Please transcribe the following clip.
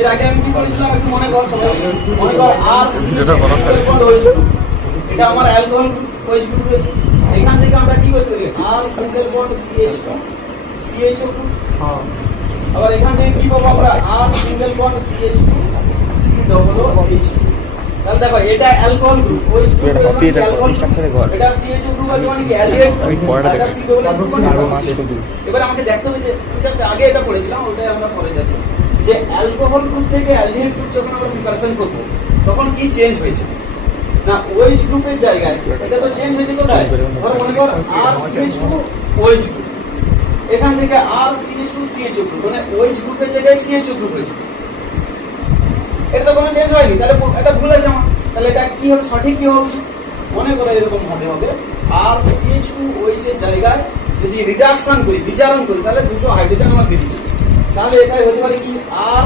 এর আগে আমি কি বলেছিলাম একটু মনে কর সবাই, মনে কর আর এটা আমার অ্যালকোহল OH গ্রুপ রয়েছে। এখান থেকে আমরা কি করতে পারি, আর সিঙ্গেল বন্ড CH2 হ্যাঁ আবার এখান থেকে কি পাবো আমরা, আর সিঙ্গেল বন্ড CH2 COOH। তাহলে দেখো এটা অ্যালকোহল গ্রুপ, OH গ্রুপ এটা কপি এটা স্ট্রাকচারে ঘর এটা CH2 গ্রুপ আছে মানে কি অ্যালডিহাইড আমি পড়াটা এটা দেখি COOH। এবার আমাকে দেখতে হবে যে জাস্ট আগে এটা পড়েছিলাম ওটাই আমরা পরে যাচ্ছি যে অ্যালকোহল গ্রুপ থেকে অ্যালডিহাইড গ্রুপ যখন আমরা প্রিপারেশন করব তখন কি চেঞ্জ হয়েছে না, OH গ্রুপের জায়গায় এটা তো চেঞ্জ হয়েছে কোথায়, ধর মনে কর আর CH2 OH গ্রুপ, এখান থেকে আর CH2 CHO গ্রুপ মানে OH গ্রুপের জায়গায় CHO গ্রুপ হয়েছে। এটা তো কোনো চেঞ্জ হয়নি, তাহলে এটা ভুল আছে আমার। তাহলে এটা কি হবে, সঠিক কি হবে মনে করে এরকম ভাবে হবে আর CH2 OH এর জায়গায় যদি রিডাকশন করি বিচারণ করি তাহলে দুটো হাইড্রোজেন আমার বেরিয়ে যাবে। তাহলে এটাই হতে পারে কি আর